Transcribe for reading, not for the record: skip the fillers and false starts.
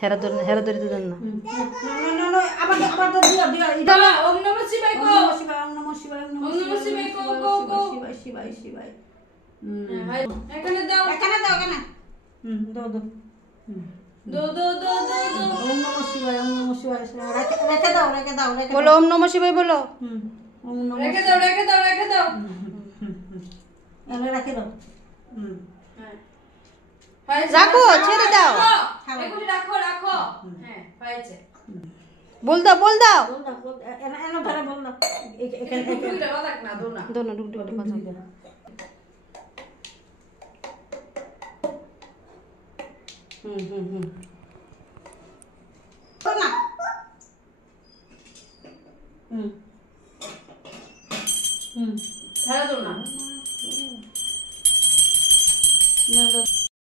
হেরা ধরে দেন না। আবার তো দিও দিও। ওম নমঃ শিবায় কো। ওম নমঃ শিবায়, ওম নমঃ শিবায়, ওম নমঃ শিবায় কো কো কো। শিবায় শিবায় শিবায়। এখানে দাও, এখানে দাও, এখানে। দাও দাও। দো দো দো দো দো। ওম নমঃ শিবায়, ওম নমঃ শিবায়। রেখে দাও, রেখে দাও, রেখে দাও। বলো ওম নমঃ শিবায় বলো। ওম নমঃ। রেখে দাও, রেখে দাও, রেখে দাও। এনে রেখে দাও। হ্যাঁ। রাখো, ছেড়ে দাও। এগুলি রাখো, রাখো। হ্যাঁ, হয়েছে। বল দাও, বল দাও। বল দাও, বল। এনে ধরে বল দাও। এখানে টুকটুকিটা বাজাক না, দো না। দো না, ডুগডুগটা বাজাও। হুম।